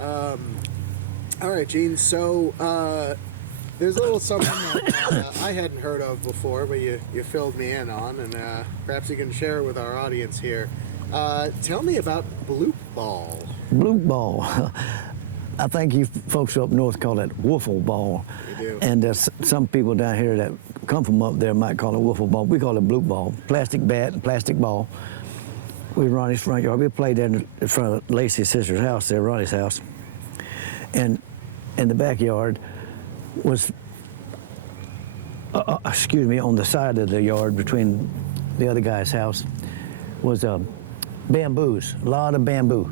All right, Gene. So there's a little something that I hadn't heard of before, but you filled me in on, and perhaps you can share it with our audience here. Tell me about Bloop Ball. Bloop ball. I think you folks up north call it wiffle ball. We do. And some people down here that come from up there might call it wiffle ball. We call it bloop ball. Plastic bat and plastic ball. We run Ronnie's front yard. We played there in front of Lacey's sister's house there, Ronnie's house. And in the backyard was, on the side of the yard between the other guy's house was bamboos, a lot of bamboo.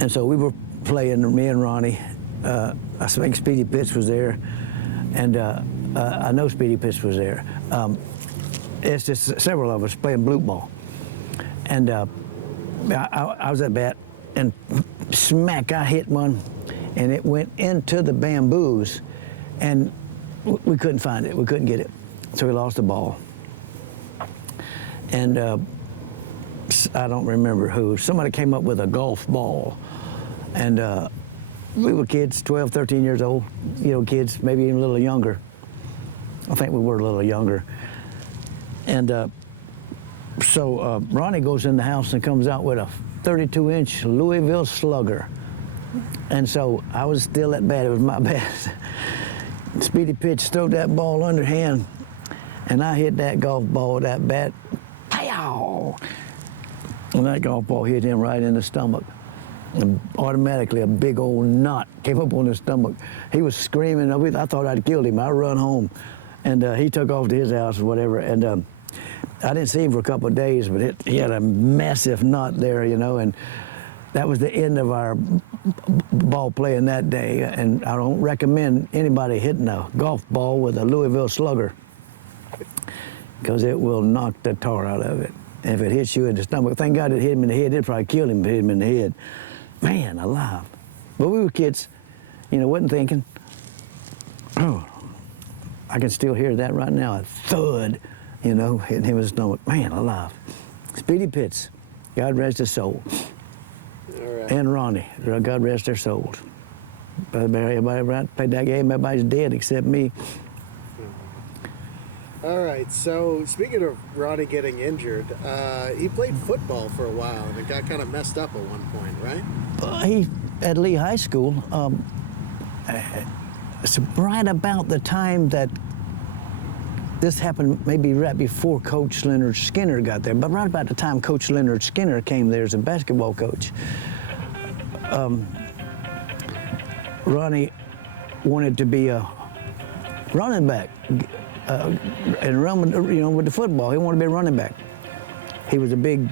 And so we were playing, me and Ronnie. I think Speedy Pitts was there, and I know Speedy Pitts was there. It's just several of us playing bloop ball. And I was at bat, and smack, I hit one, and it went into the bamboos, and we couldn't find it. We couldn't get it. So we lost the ball. And I don't remember who. Somebody came up with a golf ball. And we were kids, 12, 13 years old, kids, maybe even a little younger. I think we were a little younger. And so Ronnie goes in the house and comes out with a 32-inch Louisville Slugger. And so I was still at bat. It was my bat. Speedy Pitts threw that ball underhand, and I hit that golf ball with that bat. Pow! And that golf ball hit him right in the stomach. And automatically, a big old knot came up on his stomach. He was screaming. I thought I'd killed him. I run home, and he took off to his house or whatever. And I didn't see him for a couple of days, but he had a massive knot there, and that was the end of our ball playing that day. And I don't recommend anybody hitting a golf ball with a Louisville Slugger, because it will knock the tar out of it. And if it hits you in the stomach, thank God it hit him in the head. It'd probably kill him if it hit him in the head. Man, alive. But we were kids, wasn't thinking. Oh, I can still hear that right now, a thud, hitting him in the stomach. Man, alive. Speedy Pitts, God rest his soul. All right. And Ronnie, God rest their souls. Everybody played that game, everybody's dead except me. All right, so speaking of Ronnie getting injured, he played football for a while, and it got kind of messed up at one point, right? He, at Lee High School, it's right about the time that this happened, maybe right before Coach Leonard Skinner got there, but right about the time Coach Leonard Skinner came there as a basketball coach, Ronnie wanted to be a running back. And run, with the football. He wanted to be a running back. He was a big,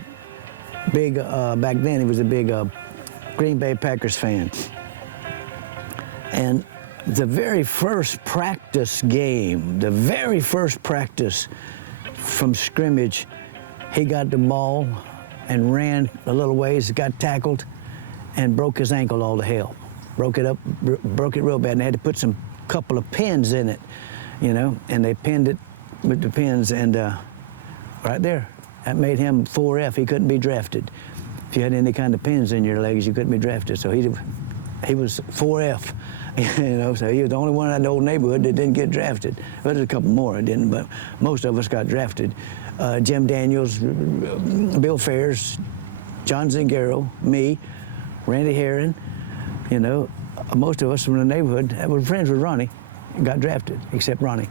back then, he was a big Green Bay Packers fan. And the very first practice game, the very first practice from scrimmage, he got the ball and ran a little ways, got tackled, and broke his ankle all to hell. Broke it real bad, and they had to put couple of pins in it. And they pinned it with the pins, and right there, that made him 4F. He couldn't be drafted. If you had any kind of pins in your legs, you couldn't be drafted. So he was 4F, so he was the only one in that old neighborhood that didn't get drafted. Well, there's a couple more that didn't, but most of us got drafted. Jim Daniels, Bill Ferris, John Zingaro, me, Randy Herron, most of us from the neighborhood that were friends with Ronnie got drafted, except Ronnie.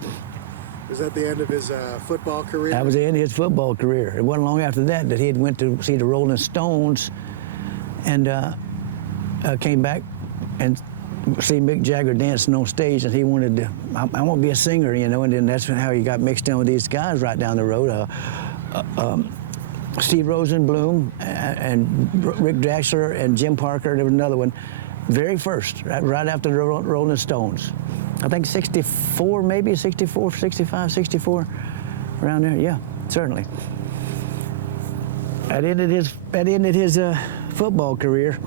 Was that the end of his football career? That was the end of his football career. It wasn't long after that he had went to see the Rolling Stones, and came back and see Mick Jagger dancing on stage, and he wanted to, I want to be a singer, and then that's how he got mixed in with these guys right down the road. Steve Rosenbloom and Rick Draxler and Jim Parker. There was another one. Very first, right after the Rolling Stones. I think 64, maybe 64, 65, 64, around there. Yeah, certainly. That ended his football career.